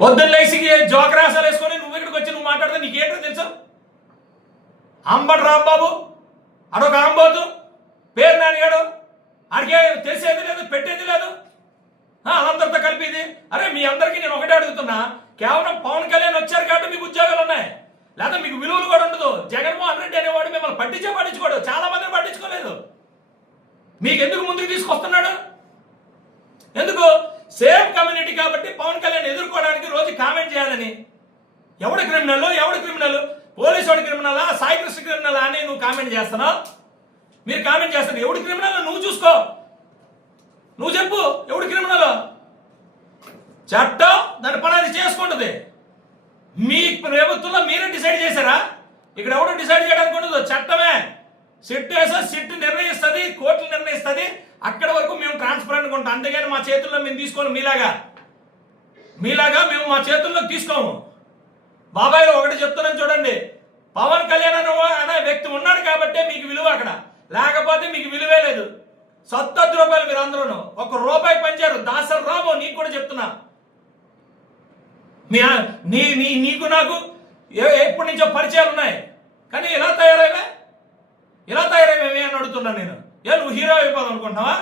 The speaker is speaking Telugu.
పొద్దున్న లేచి జోకరాసాలు వేసుకొని నువ్వు ఇక్కడికి వచ్చి నువ్వు మాట్లాడితే నీకేంటో తెలుసా? అంబటి రాంబాబు అడొక ఆంబోతు పేరు నానిగాడు ఆడికే తెలిసేది లేదు, పెట్టేది లేదు. అందరితో కలిపిది. అరే మీ అందరికీ నేను ఒకటే అడుగుతున్నా, కేవలం పవన్ కళ్యాణ్ వచ్చారు కాబట్టి మీకు ఉద్యోగాలు ఉన్నాయి, లేదా మీకు విలువలు కూడా ఉండదు. జగన్మోహన్ రెడ్డి అనేవాడు మిమ్మల్ని పట్టించుకోడు, చాలా మందిని పట్టించుకోలేదు. మీకు ఎందుకు ముందుకు తీసుకొస్తున్నాడు? ఎందుకు? సేమ్ కమ్యూనిటీ కాబట్టి పవన్ కళ్యాణ్ ఎదుర్కోవడానికి రోజు కామెంట్ చేయాలని. ఎవడు క్రిమినల్, పోలీసు వాడు క్రిమినలా, సాయి కృష్ణ క్రిమినలా అని నువ్వు కామెంట్ చేస్తున్నావు. మీరు కామెంట్ చేస్తారు. ఎవడు క్రిమినల్ నువ్వు చూసుకో, నువ్వు చెప్పు ఎవడు క్రిమినల్. చట్టం దాని పని అది చేసుకుంటుంది. మీ ప్రభుత్వంలో మీరే డిసైడ్ చేశారా? ఇక్కడ ఎవడు డిసైడ్ చేయడానికి ఉండదు, చట్టమే. సిట్ వేసా, సిట్ నిర్ణయిస్తుంది, కోర్టులు నిర్ణయిస్తుంది. అక్కడ వరకు మేము ట్రాన్స్పరెంట్గా ఉంటాం. అంతేగాని మా చేతుల్లో మేము తీసుకోము. మీలాగా మేము మా చేతుల్లో తీసుకోము. బాబాయ్ ఒకటి చెప్తున్నాను చూడండి, పవన్ కళ్యాణ్ అనే వ్యక్తి ఉన్నాడు కాబట్టే మీకు విలువ, అక్కడ లేకపోతే మీకు విలువే లేదు. 70 రూపాయలు మీరు అందరూ ₹1 పంచారు. దాసరి రాబో నీకు కూడా చెప్తున్నా, నీకు నాకు ఎప్పటి నుంచో పరిచయాలు ఉన్నాయి, కానీ ఇలా తయారైవే అని అడుగుతున్నా నేను. నువ్వు హీరో అయిపోదాం అనుకుంటున్నావా?